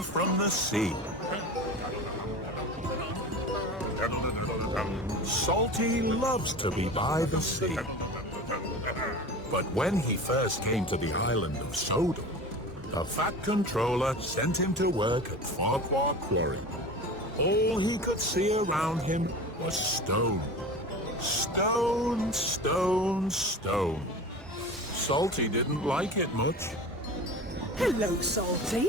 away from the sea. Salty loves to be by the sea. But when he first came to the island of Sodor, the Fat Controller sent him to work at Farquhar Quarry. All he could see around him was stone. Stone, stone, stone. Salty didn't like it much. Hello, Salty.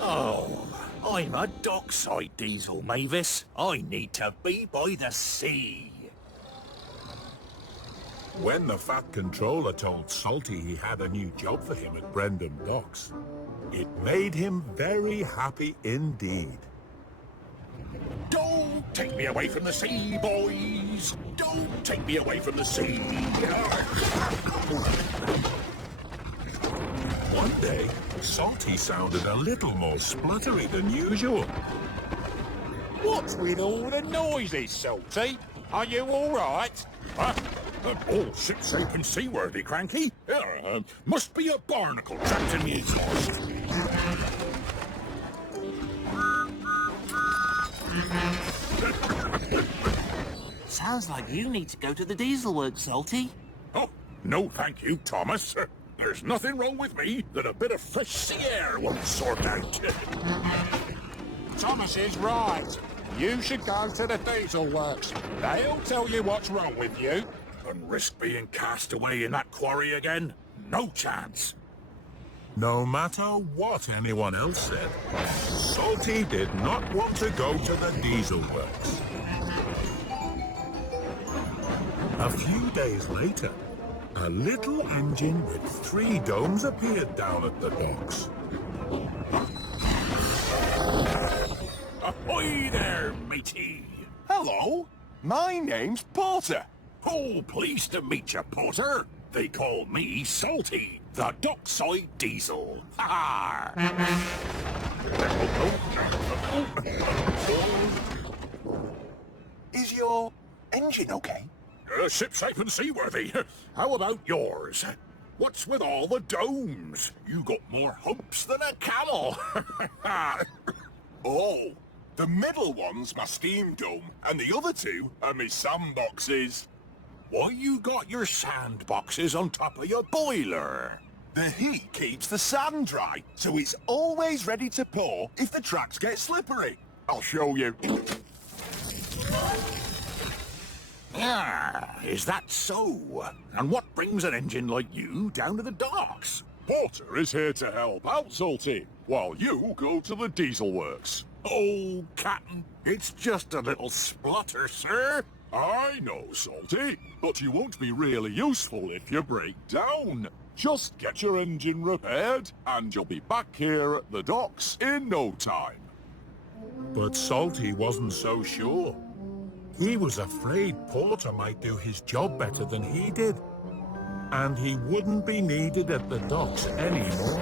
Oh, I'm a dockside diesel, Mavis. I need to be by the sea. When the Fat Controller told Salty he had a new job for him at Brendam Docks, it made him very happy indeed. Don't take me away from the sea, boys. Don't take me away from the sea. One day, Salty sounded a little more spluttery than usual. What's with all the noises, Salty? Are you all right? Huh? All shipshape and seaworthy, Cranky. Must be a barnacle trapped in the exhaust. Sounds like you need to go to the diesel works, Salty. Oh, no thank you, Thomas. There's nothing wrong with me that a bit of fresh sea air won't sort out. Thomas is right. You should go to the diesel works. They'll tell you what's wrong with you. And risk being cast away in that quarry again? No chance. No matter what anyone else said, Salty did not want to go to the diesel works. A few days later, a little engine with 3 domes appeared down at the docks. Ahoy there, matey! Hello, my name's Porter. Oh, pleased to meet you, Porter. They call me Salty, the dockside diesel. Ha Is your engine okay? Shipshape and seaworthy. How about yours? What's with all the domes? You got more humps than a camel. Oh, the middle one's my steam dome, and the other 2 are my sandboxes. Why you got your sandboxes on top of your boiler? The heat keeps the sand dry, so it's always ready to pour if the tracks get slippery. I'll show you. Ah, is that so? And what brings an engine like you down to the docks? Porter is here to help out, Salty, while you go to the diesel works. Oh, Captain, it's just a little splutter, sir. I know, Salty, but you won't be really useful if you break down. Just get your engine repaired, and you'll be back here at the docks in no time. But Salty wasn't so sure. He was afraid Porter might do his job better than he did. And he wouldn't be needed at the docks anymore.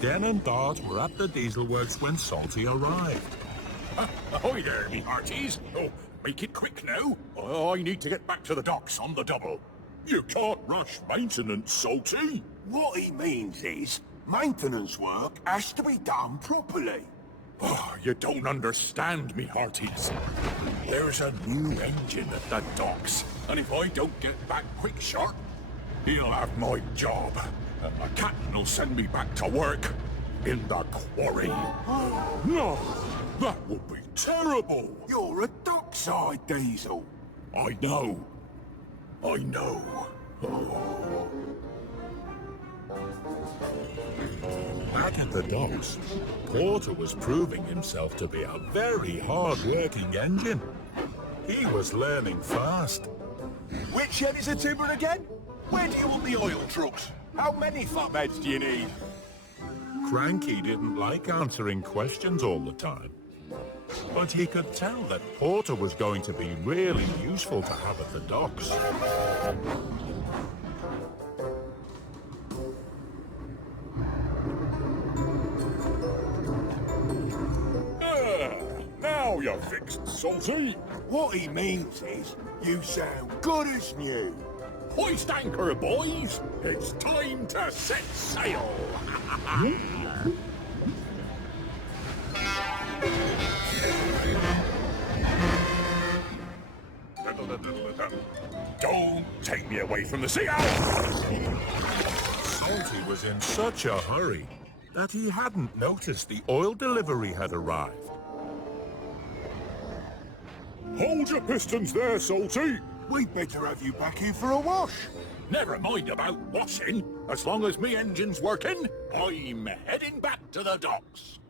Den and Dart were at the diesel works when Salty arrived. Ahoy there, me hearties. Oh, make it quick now. I need to get back to the docks on the double. You can't rush maintenance, Salty. What he means is, maintenance work has to be done properly. Oh, you don't understand, me hearties. There's a new engine at the docks, and if I don't get back quick sharp, he'll have my job, and the captain will send me back to work in the quarry. No, that would be terrible. You're a dockside diesel. I know. I know. Back at the docks, Porter was proving himself to be a very hard-working engine. He was learning fast. Which head is a timber again? Where do you want the oil trucks? How many flatbeds do you need? Cranky didn't like answering questions all the time. But he could tell that Porter was going to be really useful to have at the docks. Now you're fixed, Salty. What he means is, you sound good as new. Hoist anchor, boys! It's time to set sail! Don't take me away from the sea! Salty was in such a hurry that he hadn't noticed the oil delivery had arrived. Hold your pistons there, Salty! We'd better have you back here for a wash. Never mind about washing. As long as me engine's working, I'm heading back to the docks.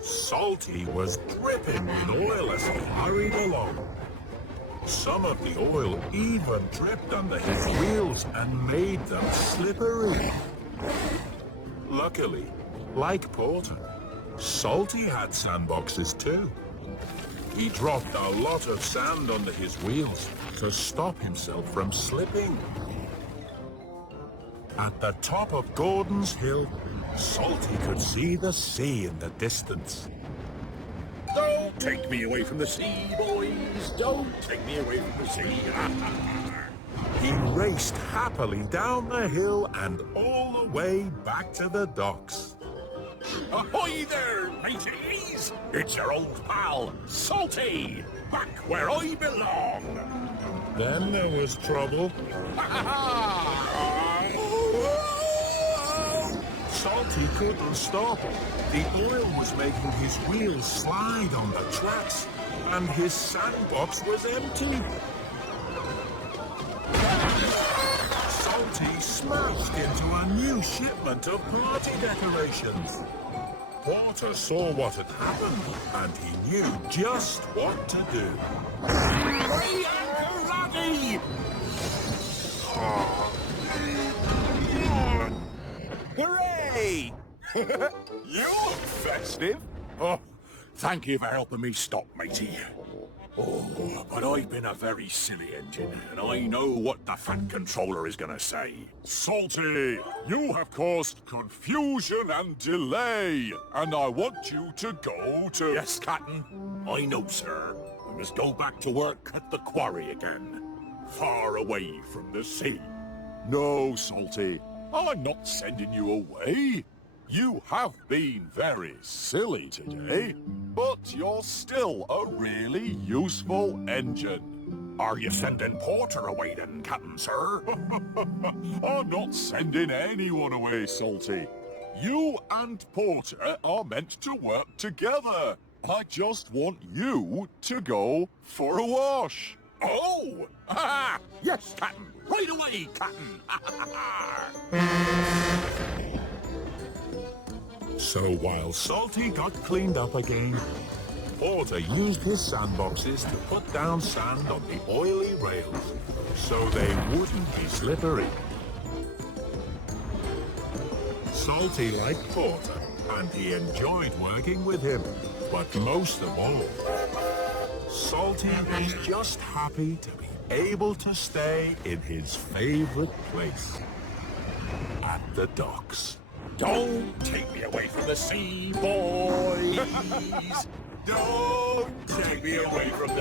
Salty was dripping with oil as he hurried along. Some of the oil even dripped under his wheels and made them slippery. Luckily, like Porter, Salty had sandboxes too. He dropped a lot of sand under his wheels to stop himself from slipping. At the top of Gordon's Hill, Salty could see the sea in the distance. Don't take me away from the sea, boys! Don't take me away from the sea! He raced happily down the hill and all the way back to the docks. Ahoy there, mateys! It's your old pal, Salty! Back where I belong! Then there was trouble. Salty couldn't stop. The oil was making his wheels slide on the tracks, and his sandbox was empty. Salty smashed into a new shipment of party decorations. Porter saw what had happened, and he knew just what to do. Ready and ready! Hooray! You look festive. Oh, thank you for helping me stop, matey. Oh, but I've been a very silly engine, and I know what the Fat Controller is gonna say. Salty, you have caused confusion and delay, and I want you to go to... Yes, Captain. I know, sir. I must go back to work at the quarry again. Far away from the sea. No, Salty, I'm not sending you away. You have been very silly today, but you're still a really useful engine. Are you sending Porter away then, Captain, sir? I'm not sending anyone away, Salty. You and Porter are meant to work together. I just want you to go for a wash. Oh! Ah, yes, Captain. Right away, Captain. So while Salty got cleaned up again, Porter used his sandboxes to put down sand on the oily rails so they wouldn't be slippery. Salty liked Porter, and he enjoyed working with him. But most of all, Salty was just happy to be able to stay in his favorite place, at the docks. Don't take me away from the sea, boys. Don't take me away from the